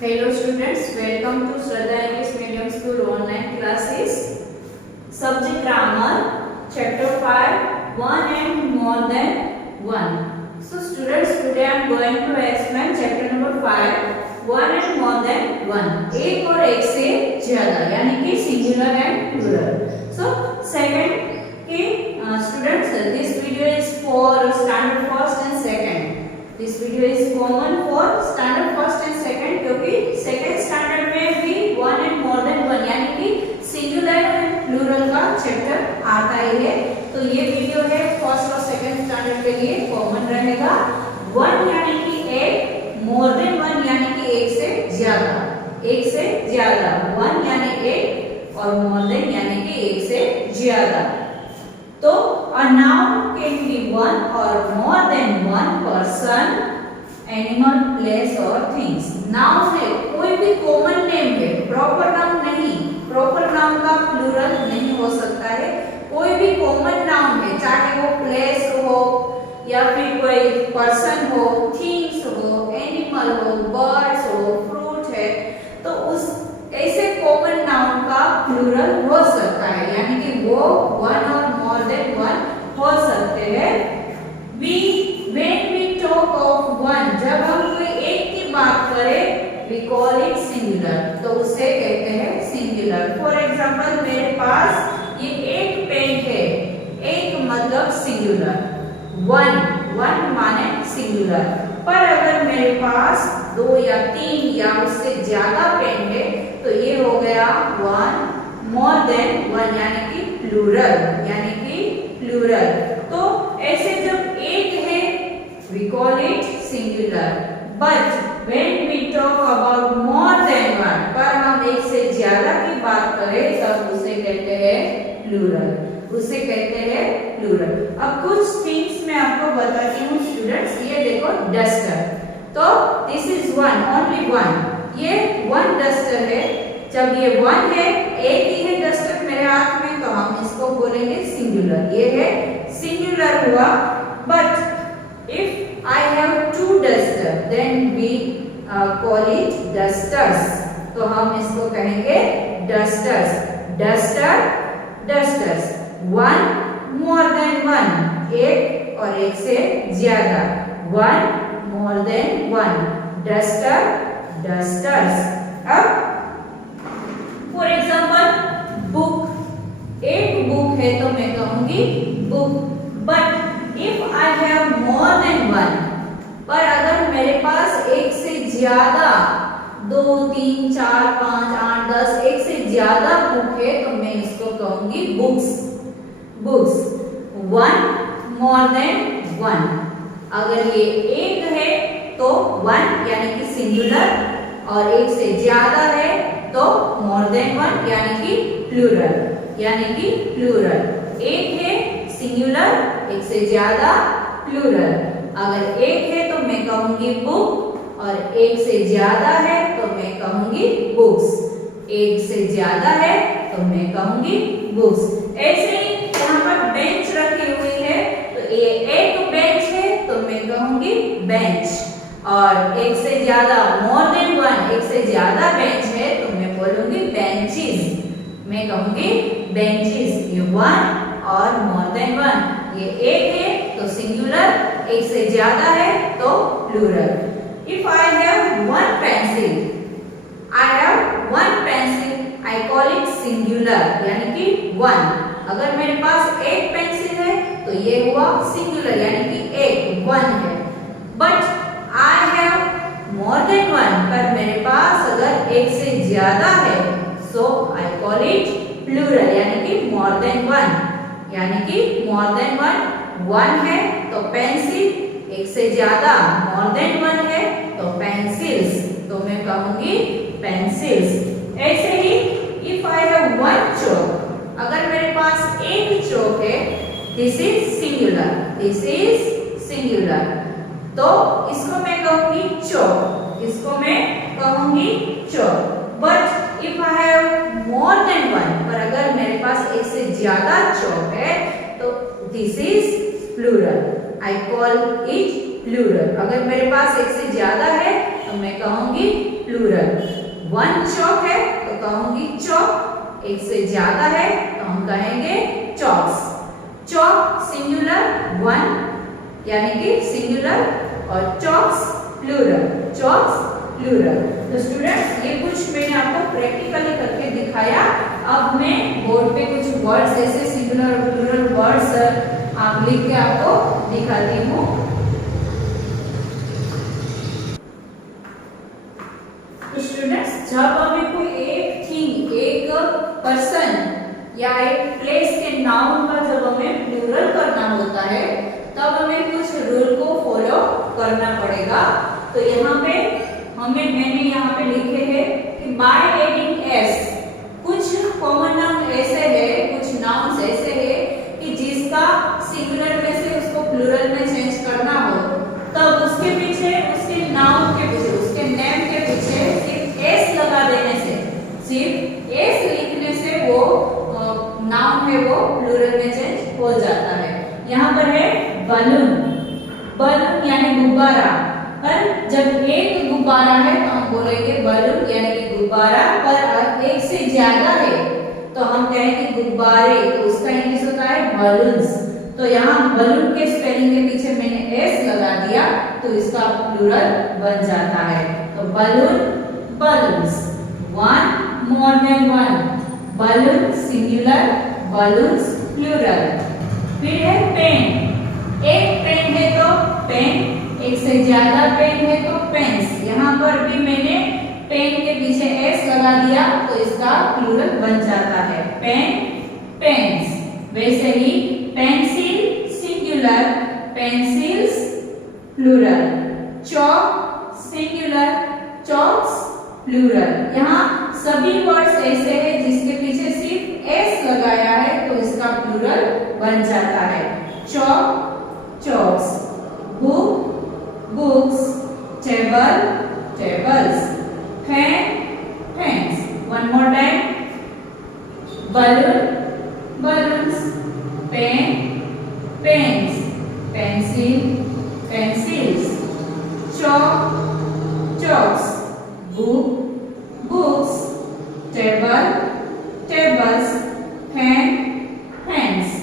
Hello students, welcome to Shraddha English Medium School online classes. Subject Grammar, Chapter 5, One and More Than One. So students, today I am going to explain Chapter number 5, One and More Than One. एक और एक से ज़्यादा, यानी कि singular and plural. So second कि students, this video is for standard first and second. This video is common for standard first and second क्योंकि second standard में भी one and more than one यानी कि singular and plural का chapter आता ही है. तो ये वीडियो है फर्स्ट और सेकंड स्टैंडर्ड के लिए कॉमन रहेगा. one यानी कि एक, more than one यानी कि एक से ज्यादा, one यानी एक और more than यानी कि एक से ज्यादा. तो a noun can be one or more than one person, animal, place or things. Noun है कोई भी कॉमन नेम है, प्रॉपर नाउन नहीं. प्रॉपर नाउन का प्लूरल नहीं हो सकता है. कोई भी कॉमन नाउन है, चाहे वो प्लेस हो या फिर कोई पर्सन हो, थिंग्स हो, एनिमल हो, बर्ड्स हो, फ्रूट है, तो उस ऐसे कॉमन नाउन का प्लूरल हो सकता है, यानी कि वो वन और मोर देन वन हो सकते हैं. when we talk of one, जब हम कोई एक की बात करें, we call it singular, तो उसे कहते हैं singular. फॉर एग्जाम्पल मेरे पास ये एक पेन है, एक मतलब singular, one माने singular. पर अगर मेरे पास दो या तीन या उससे ज्यादा पेन है तो ये हो गया one more than one यानी कि प्लूरल. तो ऐसे जब एक है we call it singular, but when we talk about more than one, पर हम एक से ज्यादा की बात करें तब उसे कहते हैं प्लूरल. अब कुछ थिंग्स मैं आपको बताती हूँ स्टूडेंट्स. ये देखो डस्टर, तो this is one, only one, ये वन डस्टर है. जब ये वन है, एक ही है डस्टर मेरे हाथ में, तो हम इसको बोलेंगे सिंगुलर. ये है सिंगुलर हुआ. But if I have two duster then we call it dusters, तो हम इसको कहेंगे dusters. One more than one, एक और एक से ज्यादा, one more than one, dusters. अब फॉर एग्जाम्पल बुक, एक बुक है तो मैं कहूंगी book. But if I have more than one, पर अगर मेरे पास एक से ज्यादा, 2, 3, 4, 5, 8, 10 एक से ज्यादा बुक है तो मैं इसको कहूंगी books. One more than one. अगर ये एक है तो वन यानी कि सिंगुलर, और एक से ज्यादा है तो मोर देन वन यानी कि प्लूरल. एक है सिंगुलर, एक से ज्यादा प्लूरल. अगर एक है तो मैं कहूंगी बुक, और एक से ज्यादा है तो मैं कहूंगी बुक्स. एक से ज्यादा है तो मैं कहूंगी बुक्स. ऐसे ही यहाँ पर बेंच रखी हुई है, तो ये एक बेंच है तो मैं कहूंगी बेंच. और एक से ज्यादा मोर देन वन, एक से ज्यादा बेंच है तो मैं बोलूंगी बेंचेस. मैं कहूंगी बेंचेस. ये वन और मोर देन वन, ये एक है तो सिंगुलर, एक से ज्यादा है तो plural. If I have one pencil, I call it singular यानी कि वन. अगर मेरे पास एक पेंसिल है तो ये हुआ सिंगुलर यानी कि एक, वन है. But I have more than one, पर मेरे पास अगर एक से ज्यादा है so I call it plural यानी कि more than one. वन है तो पेंसिल, एक से ज्यादा more than one है तो पेंसिल्स, तो मैं कहूंगी पेंसिल्स. ऐसे ही if I have one chalk, अगर मेरे पास एक चौक है, this is singular, तो इसको मैं कहूंगी chalk. But if I have more than one, पर अगर मेरे पास एक से ज्यादा चौक है तो this is plural. I call it plural. अगर मेरे पास एक से ज्यादा है तो मैं कहूंगी प्लूरल। वन चॉक है तो कहूंगी चॉक, एक से ज्यादा है तो हम कहेंगे चॉक्स। चॉक सिंगुलर वन यानी कि सिंगुलर और चॉक्स प्लूरल, चॉक्स प्लूरल। तो स्टूडेंट्स ये कुछ मैंने आपको प्रैक्टिकली करके दिखाया। अब मैं बोर्ड पे कुछ वर्ड्स ऐसे सिंगुलर और प्लूरल वर्ड्स आप लिख के आपको दिखाती हूँ। तो स्टूडेंट्स जब हमें कोई एक थिंग, एक पर्सन या एक प्लेस के नाउन का जब हमें प्लूरल करना होता है तब हमें कुछ रूल को फॉलो करना पड़ेगा। तो यहाँ पे मैंने यहाँ पे लिखे हैं कि बाय एडिंग एस, कुछ कॉमन नाउन ऐसे है, कुछ नाउन्स ऐसे है कि जिसका सिंगुलर में से उसको प्लूरल में चेंज करना हो तब उसके पीछे, उसके नाउन के पीछे, उसके नेम के पीछे सिर्फ एस लगा देने से, सिर्फ एस लिखने से वो नाउन है वो प्लूरल में चेंज हो जाता है। यहाँ पर है बलून, बलून यानी गुब्बारा। पर जब एक गुब्बारा है तो हम बोलेंगे बलून यानी कि गुब्बारा, पर एक से ज्यादा है तो हम कहेंगे गुब्बारे, तो उसका इंग्लिश होता है बलून्स। तो यहाँ बलून के स्पेलिंग के पीछे मैंने एस लगा दिया तो इसका प्लूरल बन जाता है। तो balloon, balloons, one, more than one, balloon singular, balloons plural. फिर है पेन, एक पेन है तो पेन, एक से ज्यादा पेन है तो पेन्स। यहाँ पर भी मैंने पेन के पीछे एस लगा दिया तो इसका प्लूरल बन जाता है पेन, पेन्स। वैसे ही pencil singular, pencils plural, chalk singular, chalks plural. यहाँ सभी वर्ड्स ऐसे हैं जिसके पीछे सिर्फ एस लगाया है तो इसका प्लूरल बन जाता है। Chalk, chalks, book, books, table, tables, pen, pens. One more time, balloon, balloons, pen, pens, pencil, pencils, chalk, chalks, book, books, table, tables, pen, pens.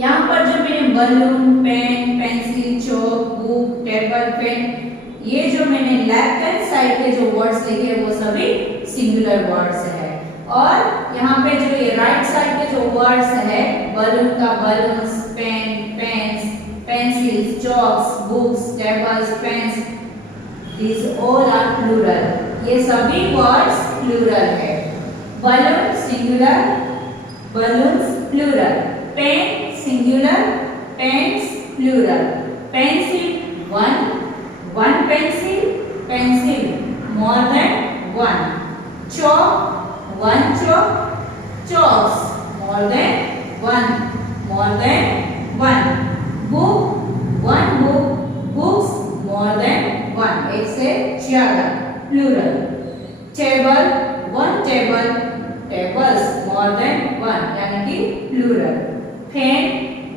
यहाँ पर जो मैंने balloon, pen, pencil, chalk, book, table, pen, ये जो मैंने left hand side के जो words लिखे वो सभी सिंगुलर वर्ड्स है। और यहाँ पे जो ये राइट साइड के जो वर्ड्स है, बलून का balloons, pen, pens, pencils, chalks, books, tables, pens, these all are plural। ये सभी वर्ड्स प्लूरल है। Balloon singular, balloons plural, pen singular, pens plural, pencil one, one pencil, pencil more than one, chalk, one chalk, chalks more than one, book, one book, books more than one, एक से ज्यादा plural, table, one table, tables more than one यानी कि plural, pen,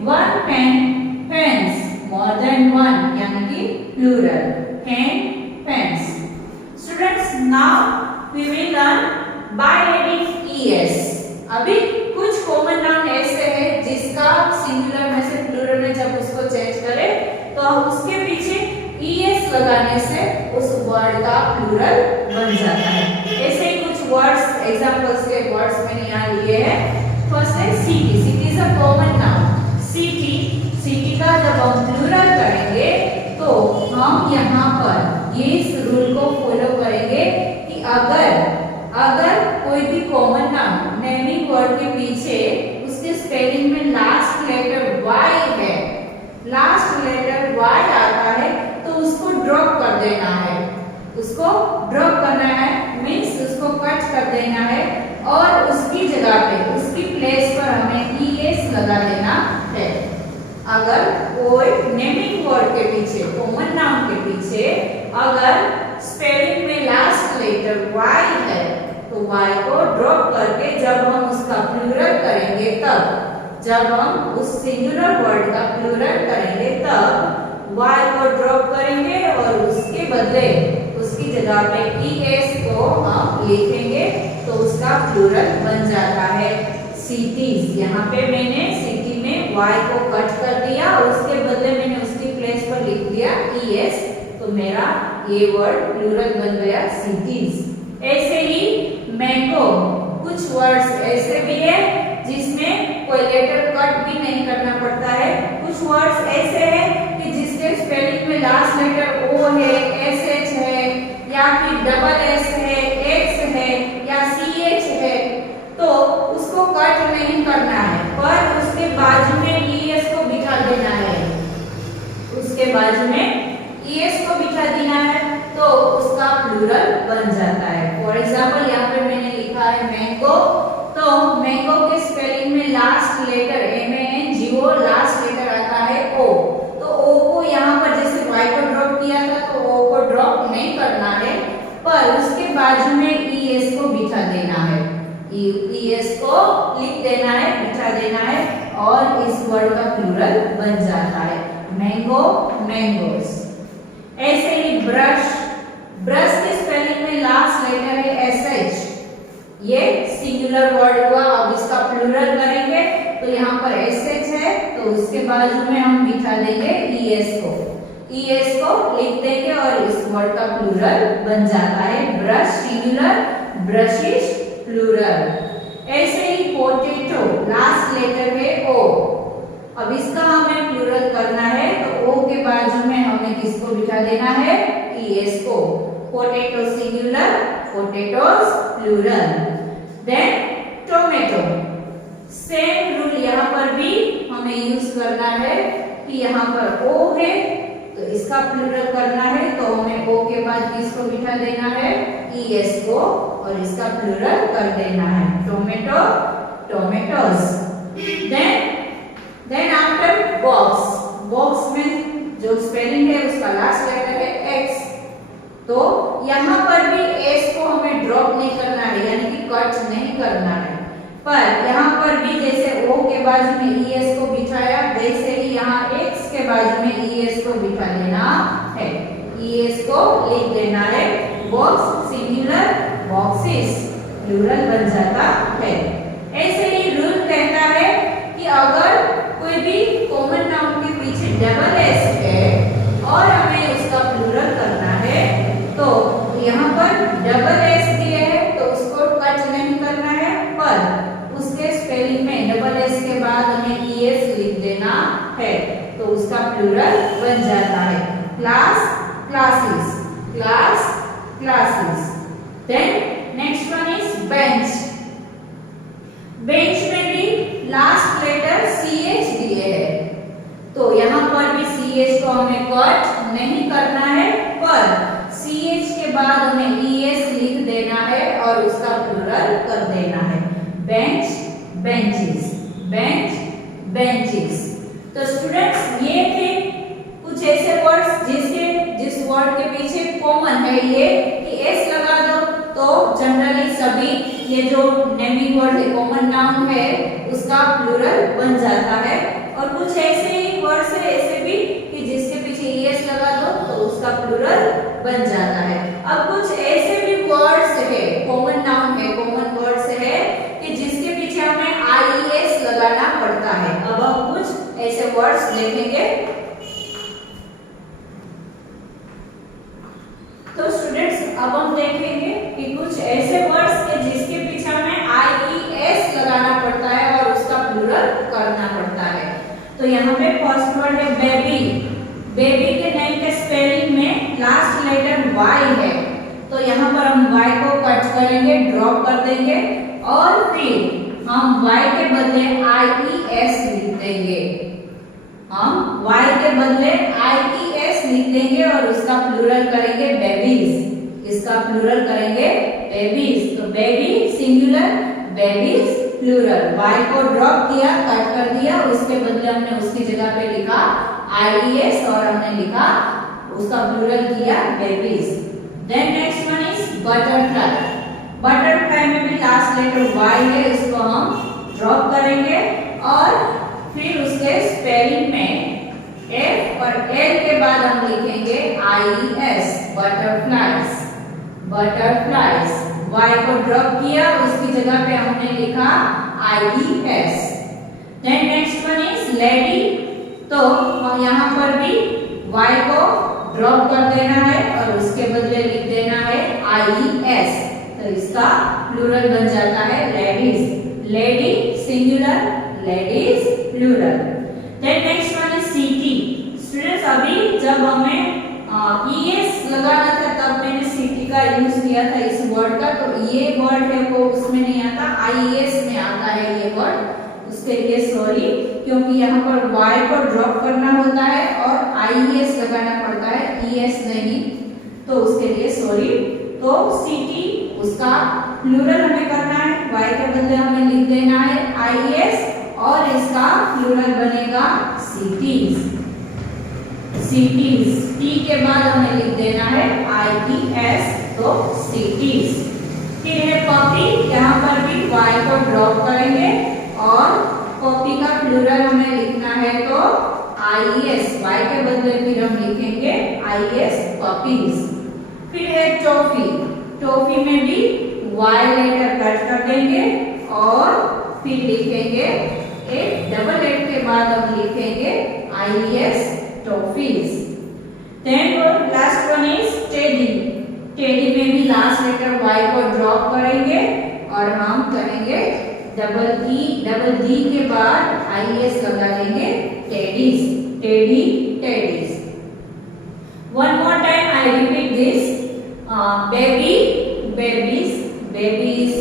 one pen, pens more than one यानी कि plural, pen, pens। Students, now we will learn by adding es। अभी कुछ common noun ऐसे है जिसका सिंगुलर में से प्लूरल में जब उसको चेंज करें तो उसके पीछे es लगाने से उस वर्ड का प्लूरल बन जाता है। ऐसे ही कुछ वर्ड्स, एग्जांपल्स के वर्ड्स मैंने यहाँ लिए हैं। फर्स्ट है city, city is a common noun. City, city का जब हम प्लूरल करेंगे तो हम यहाँ पर ये इस रूल को फॉलो करेंगे कि अगर कोई भी कॉमन नाउन नेमिंग वर्ड के पीछे उसके स्पेलिंग में लास्ट लेटर y है, लास्ट लेटर y आता है तो उसको ड्रॉप कर देना है, उसको ड्रॉप करना है मीन्स उसको कट कर देना है और उसकी जगह पे, उसकी प्लेस पर हमें es लगा देना है। अगर कोई नेमिंग वर्ड के पीछे, कॉमन नाउन के पीछे अगर स्पेलिंग में लास्ट लेटर y है तो y को ड्रॉप करके जब हम उसका प्लूरल करेंगे तब, जब हम उस सिंगुलर वर्ड का प्लूरल करेंगे तब y को ड्रॉप करेंगे और उसके बदले उसके उसकी जगह पे ES को हम लिखेंगे तो उसका प्लूरल बन जाता है सिटीज। यहाँ पे मैंने सिटी में Y को कट कर दिया और उसके बदले मैंने उसकी प्लेस पर लिख दिया ES, तो मेरा ये वर्ड प्लूरल बन गया सिटीज। ऐसे ही मैंगो, कुछ वर्ड्स ऐसे भी है जिसमें कोई लेटर कट भी नहीं करना पड़ता है। कुछ वर्ड्स ऐसे हैं कि जिसके स्पेलिंग में लास्ट लेटर O है, SH है या फिर डबल S है, X है या CH है, तो उसको कट नहीं करना है, पर उसके बाजू में ES को बिठा देना है। उसके बाजू में ES को बिठा देना है तो उसका प्लूरल बन जाता है। फॉर एग्जाम्पल यहाँ पे मैंने लिखा है मैंगो, तो मैंगो के स्पेलिंग में last letter MANGO last letter आता है O, तो O को यहाँ पर जैसे Y को ड्रॉप किया था तो O को ड्रॉप नहीं करना है, पर उसके बाजू में ES को बिठा देना है। ES को लिख देना है, बिठा देना है और इस वर्ड का प्लूरल बन जाता है मैंगो, मैंगोस। ऐसे ही ब्रश, ब्रश के स्पेलिंग में लास्ट लेटर है SH, ये सिंगुलर वर्ड हुआ। अब इसका प्लूरल करेंगे तो यहाँ पर SH है तो उसके बाजू में हम बिठा देंगे ES को, ES को लिख देंगे और इस वर्ड का प्लूरल बन जाता है ब्रश सिंगुलर, ब्रशिश प्लूरल। ऐसे ही पोटैटो, लास्ट लेटर है O, अब इसका हमें प्लूरल करना है तो O के बाजू में हमें किसको बिठा देना है, ES को। Potato singular, potatoes plural. Then tomato, same rule यहाँ पर भी हमें यूज करना है कि यहाँ पर O है तो इसका प्लूरल करना है तो हमें O के बाद किसको बिठा देना है, ES को, और इसका प्लूरल कर देना है tomato, tomatoes. Then after box, box में जो स्पेलिंग है उसका लास्ट लेटर है X, तो यहाँ पर भी S को हमें ड्रॉप नहीं करना है, यानी कि कट नहीं करना है, पर यहाँ पर भी जैसे O के बाजू में ES को बिठाया वैसे ही यहाँ X के बाजू में ES को बिठा देना है, ES को लिख देना है। बॉक्स सिंगुलर, बॉक्सेस प्लूरल बन जाता है। ऐसे ही रूल कहता है कि अगर कोई भी कॉमन नाउन के पीछे डबल S है और हमें उसका प्लूरल करना है तो यहाँ पर डबल S दिए है तो उसको कट नहीं करना है, पर उसके स्पेलिंग में डबल S के बाद हमें ES लिख देना है तो उसका प्लूरल बन जाता है class, classes, class, classes. Then next one is bench. Bench में भी लास्ट लेटर CH दिए है तो यहाँ पर भी CH को हमें कट नहीं करना है, पर CH के बाद हमें ES लिख देना है और उसका प्लूरल कर देना है बेंच, बेंचेस, बेंच, बेंचेस। तो स्टूडेंट्स ये थे कुछ ऐसे वर्ड्स जिस वर्ड के पीछे कॉमन है ये कि S लगा दो तो जनरली सभी ये जो नेमिंग वर्ड है कॉमन नाउन है उसका प्लूरल बन जाता है, और कुछ ऐसे ही वर्ड्स है ऐसे भी कि जिसके पीछे ES लगा दो तो उसका प्लूरल बन जाता है। अब कुछ ऐसे भी वर्ड्स है कॉमन नाउन है, कॉमन वर्ड्स है कि जिसके पीछे हमें IES लगाना पड़ता है। अब हम कुछ ऐसे वर्ड्स देखेंगे। तो स्टूडेंट्स अब हम देखेंगे कि कुछ ऐसे वर्ड्स के जिसके पीछे हमें IES लगाना पड़ता है और उसका प्लूरल करना पड़ता है। तो यहाँ पे फर्स्ट वर्ड है बेबी। बेबी के नेम के स्पेलिंग में लास्ट लेटर Y है तो यहाँ पर हम Y को कट करेंगे, ड्रॉप कर देंगे और फिर हम Y के बदले IES लिख देंगे। हम Y के बदले IES लिख देंगे और उसका प्लूरल करेंगे बेबीज। इसका प्लूरल करेंगे बेबीज। तो baby singular, babies plural. Y को ड्रॉप किया, कट कर दिया, उसके बदले हमने उसकी जगह पे लिखा IES और हमने लिखा उसका प्लूरल किया babies. Then next one is butterfly. Butterfly में भी लास्ट लेटर Y है, इसको हम ड्रॉप करेंगे और फिर उसके स्पेलिंग में F और L के बाद हम लिखेंगे IES बटरफ्लाइज। बटरफ्लाइज। वाई को ड्रॉप किया, उसकी जगह पे हमने लिखा IES। Then next one is lady, तो हम यहाँ पर भी वाई को ड्रॉप कर देना है और उसके बदले लिख देना है IES, तो इसका प्लूरल बन जाता है ladies. Lady singular, ladies plural. Then next one is city. Students अभी जब हमें ES लगाना था तब मैंने सिटी का यूज किया था इस वर्ड का, तो ये वर्ड है वो उसमें नहीं आता, IES में आता है ये वर्ड। उसके लिए सॉरी, क्योंकि यहाँ पर Y को ड्रॉप करना होता है और IES लगाना पड़ता है, ES नहीं, तो उसके लिए सॉरी। तो सिटी उसका प्लूरल हमें करना है, Y के बदले हमें लिख देना है IES और इसका प्लूरल बनेगा सिटीज। सिटीज, T के बाद हमें लिख देना है IES, तो सिटीज। फिर है पपी, यहाँ पर भी Y को ड्रॉप करेंगे और पपी का प्लूरल हमें लिखना है तो IES, Y के बदले फिर हम लिखेंगे IES पपीज। फिर है टॉफी, टॉफी में भी Y लेटर कट कर देंगे और फिर लिखेंगे एक डबल एट के बाद हम लिखेंगे IES toffees. Then last one is teddy. Teddy में भी लास्ट लेटर Y को ड्रॉप करेंगे और हम करेंगे डबल D के बाद IES लगा लेंगे teddies, teddy teddies. One more time I repeat this, baby babies, babies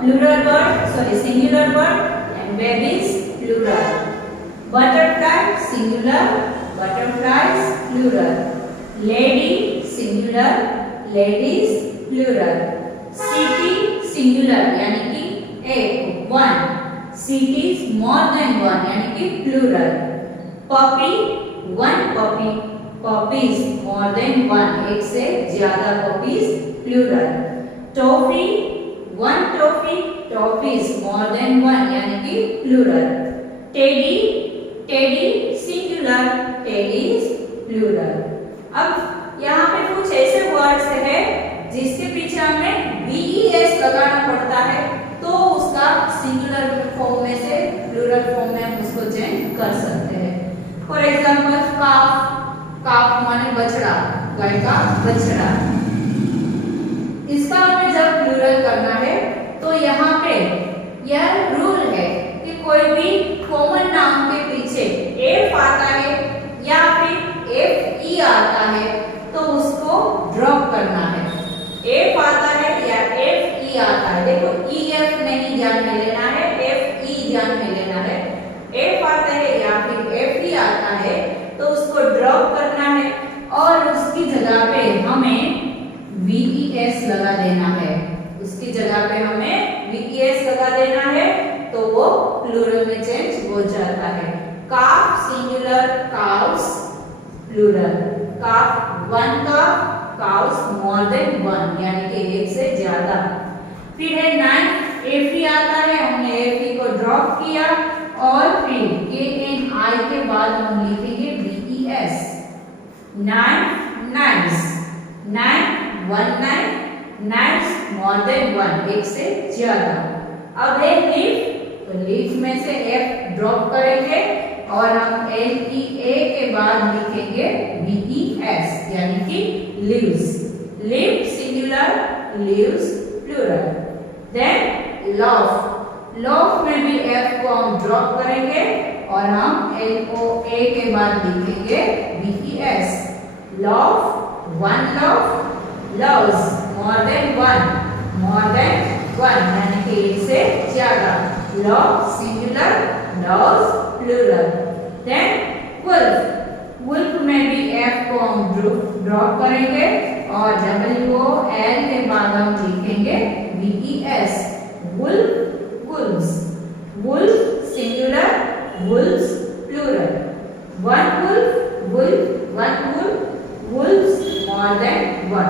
plural word, sorry singular word and babies plural. Butterfly singular, butterflies plural. Lady singular, ladies plural. City singular यानी कि एक, one. Cities more than one यानी कि plural. Puppy one puppy, puppies more than one, एक से ज्यादा puppies plural. Toffee one toffee, toffees more than one यानी कि plural. Teddy teddy singular, teddies plural. अब यहाँ पे कुछ ऐसे वर्ड्स है जिसके पीछे हमें VES लगाना पड़ता है, तो उसका सिंगुलर फॉर्म में से प्लूरल फॉर्म में हम उसको चेंज कर सकते हैं। फॉर एग्जांपल काफ, काफ माने बछड़ा, गाय का बछड़ा। इसका हमें जब प्लूरल करना है तो यहाँ पे यह रूल है कि कोई भी कॉमन नाम के पीछे F आता है या फिर FE आता है तो उसको ड्रॉप करना है। F आता है या FE आता है, देखो EF नहीं ध्यान में लेना है, FE ध्यान में लेना है। F आता है या फिर FE आता है तो उसको ड्रॉप करना है और उसकी जगह पे हमें VES लगा देना है, उसकी जगह पे हमें VES लगा देना है तो वो प्लूरल में चेंज हो जाता है। काफ सिंगुलर, काउस प्लूरल। काफ वन काफ, काउस मोर देन वन यानी कि एक से ज्यादा। फिर है नाइफ, FE आता है, हमने FE को ड्रॉप किया और फिर KNI के बाद हम लिखेंगे VES। Knife knifes, knife one knife, knifes मोर देन वन एक से ज्यादा। अब है लीफ, तो लीफ में से F ड्रॉप करेंगे और हम LEA के बाद लिखेंगे VES यानी कि leaves. Leaf singular, leaves plural. Then loaf, loaf में भी F को हम ड्रॉप करेंगे और हम LOA के बाद लिखेंगे VES। Loaf one loaf, loaves more than one, more than one यानी कि एक से ज्यादा। Loaf singular, loaves plural. Then wolf, wolf में भी F को हम ड्रॉप करेंगे और WOL के बाद हम लिखेंगे VES। Wolf wolves, wolf singular, wolves plural. One wolf, wolf one wolf, wolves more than one.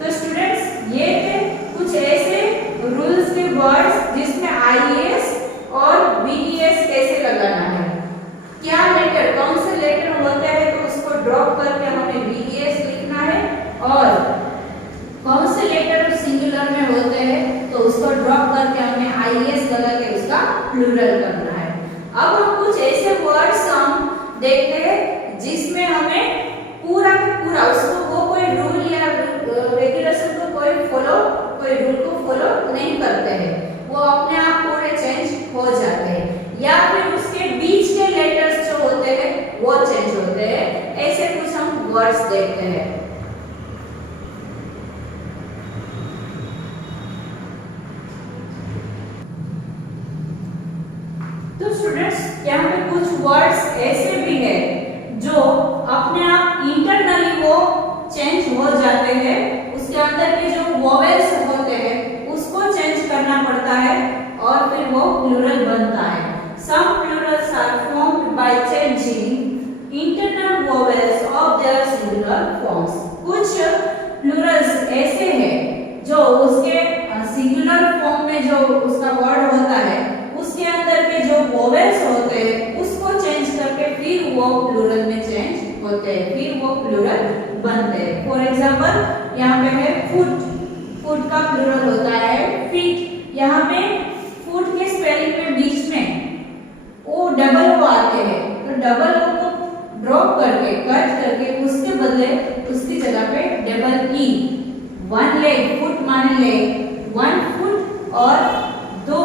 तो स्टूडेंट्स ये थे कुछ ऐसे रूल्स के वर्ड्स जिसमें IES और VES कैसे लगाना है, क्या लेटर कौन से लेटर होते हैं तो उसको ड्रॉप करके हमें VES लिखना है और कौन से लेटर उसको ड्रॉप करके हमें आईएस लगा के उसका प्लूरल करना है। अब हम कुछ ऐसे वर्ड्स हम देखते हैं जिसमें हमें पूरा का पूरा उसको वो कोई रूल या रेगुलेशन को कोई रूल को फॉलो नहीं करते हैं, वो अपने आप पूरे चेंज हो जाते हैं, या फिर उसके बीच के लेटर्स जो होते हैं वो चेंज होते हैं। ऐसे कुछ हम वर्ड्स देखते हैं। तो स्टूडेंट्स यहाँ पे कुछ वर्ड्स ऐसे भी है जो अपने आप इंटरनली वो चेंज हो जाते हैं, उसके अंदर के जो वोवेल्स होते हैं उसको चेंज करना पड़ता है और फिर वो प्लूरल बनता है। Some plurals are formed by changing internal vowels of their singular forms. कुछ plurals ऐसे हैं जो उसके सिंगुलर फॉर्म में जो उसका वर्ड होता है उसके अंदर के जो वोवेल्स होते हैं उसको चेंज करके फिर वो प्लूरल में चेंज होते हैं, फिर वो प्लूरल बनते हैं। फॉर एग्जांपल यहाँ पे है फुट, फुट का प्लूरल होता है फीट। यहाँ पे फुट के स्पेलिंग में बीच में ओ डबल ओ आते हैं, तो डबल ओ को ड्रॉप करके कट करके उसके बदले उसकी जगह पे double E, one leg, foot माने लेग, वन फुट और दो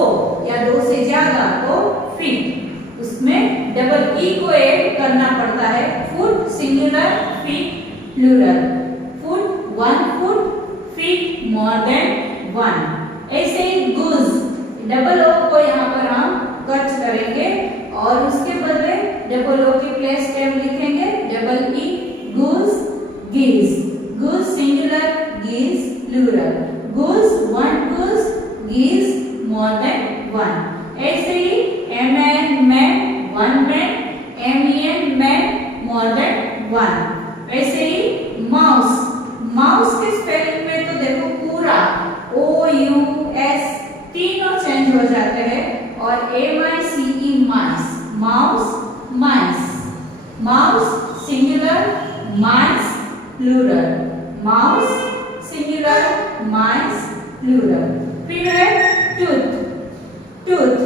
या दो से ज्यादा तो फीट, उसमें डबल ई को ऐड करना पड़ता है। Foot singular, feet plural, foot one foot, feet more than one. ऐसे ही गुज, डबल ओ को यहाँ पर हम कट करेंगे और उसके बदले डबल ओ के प्लेस पे हम लिखेंगे double E, goose geese, goose singular, geese plural, goose one goose, geese more than one. ऐसे ही M N man, one man, M E N men, more than one. ऐसे ही माउस, माउस के spelling में तो देखो पूरा ओ यू एस तीनों चेंज हो जाते हैं और M I C E mice, mouse mice, mouse singular, mice plural, mouse singular, mice plural. फिर है टूथ, टूथ,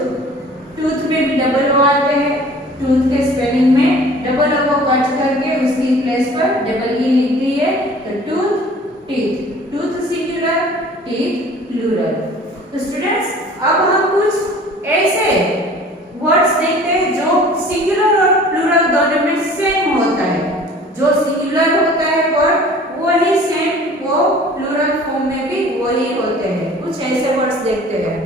टूथ में भी डबल ओ आते हैं, टूथ के स्पेलिंग में डबल ओ को कट करके उसकी प्लेस पर डबल ई लिख दी है, तो tooth teeth, tooth singular, teeth plural. तो स्टूडेंट्स अब हम कुछ ऐसे वर्ड्स देखते हैं जो सिंगुलर और प्लूरल दोनों में सेम होता है, जो सिंगुलर होता है वर्ड वही सेम वो प्लूरल फॉर्म में भी वही होते हैं। कुछ ऐसे वर्ड्स देखते हैं।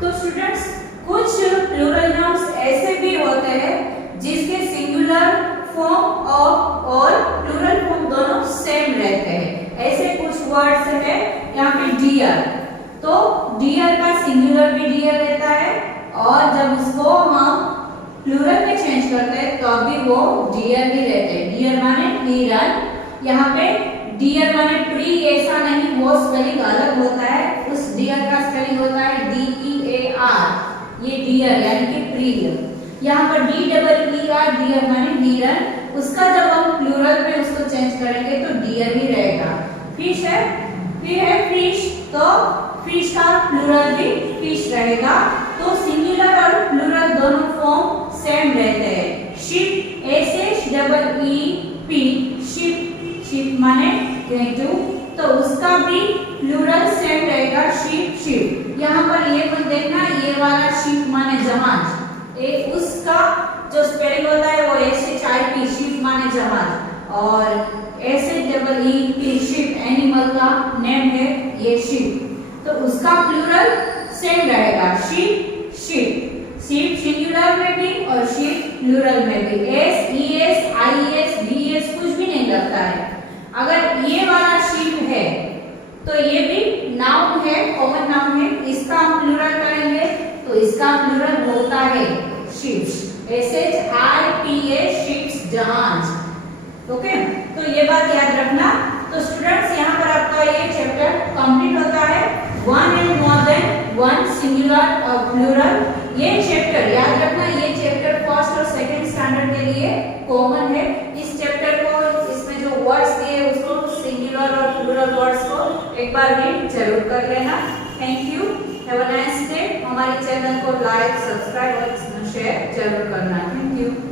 तो स्टूडेंट्स कुछ प्लूरल नाउन्स ऐसे भी होते हैं जिसके सिंगुलर फॉर्म और प्लूरल फॉर्म दोनों सेम रहते हैं। ऐसे कुछ वर्ड्स है यहाँ पे डियर, तो डियर का सिंगुलर भी डियर रहता है और जब उसको हम प्लूरल में चेंज करते हैं तो अभी वो डियर भी रहते हैं। डियर माने हिरन, यहाँ पे डियर माने प्री ऐसा नहीं, वो स्पेलिंग अलग होता है, उस डियर का स्पेलिंग होता है डी ई ए आर, ये डियर यानी कि प्री। यहाँ पर D double E R, deer माने हिरन, उसका जब हम प्लूरल में उसको चेंज करेंगे तो डियर ही रहेगा। फिश है, फिर है फिश, तो फिश का प्लूरल भी फिश रहेगा। तो सिंगुलर और प्लूरल दोनों फॉर्म सेम रहते हैं। Ship, S H double E P, ship, ship माने गेंडू, तो उसका भी प्लूरल सेम रहेगा, शिप शिप। यहाँ पर ये मत देखना, ये वाला शिप माने जहाज, उसका जो स्पेलिंग होता है वो S H I P, ship माने जहाज, और S H double E P sheep animal का नेम है ये शिप, तो उसका प्लूरल सेम रहेगा, शिप शिप। शिप सिंगुलर में भी और शिप प्लूरल में भी S E S I S B S कुछ भी नहीं लगता है। अगर ये वाला शिप है तो ये भी नाउन है, कॉमन नाउन है, इसका हम प्लूरल करेंगे तो इसका प्लूरल होता है ships, S H I P S, ships जहाज। ओके, तो ये बात याद रखना। तो स्टूडेंट्स यहाँ पर आपका ये चैप्टर कंप्लीट होता है, one and more than one, singular और प्लूरल। ये चैप्टर याद रखना, ये चैप्टर फर्स्ट और सेकंड स्टैंडर्ड के लिए कॉमन है। इस चैप्टर को, इसमें जो वर्ड्स दिए उसको सिंगुलर और प्लूरल वर्ड्स को एक बार रीड जरूर कर लेना। Thank you, have a nice day. हमारे चैनल को लाइक, सब्सक्राइब और शेयर जरूर करना। Thank you.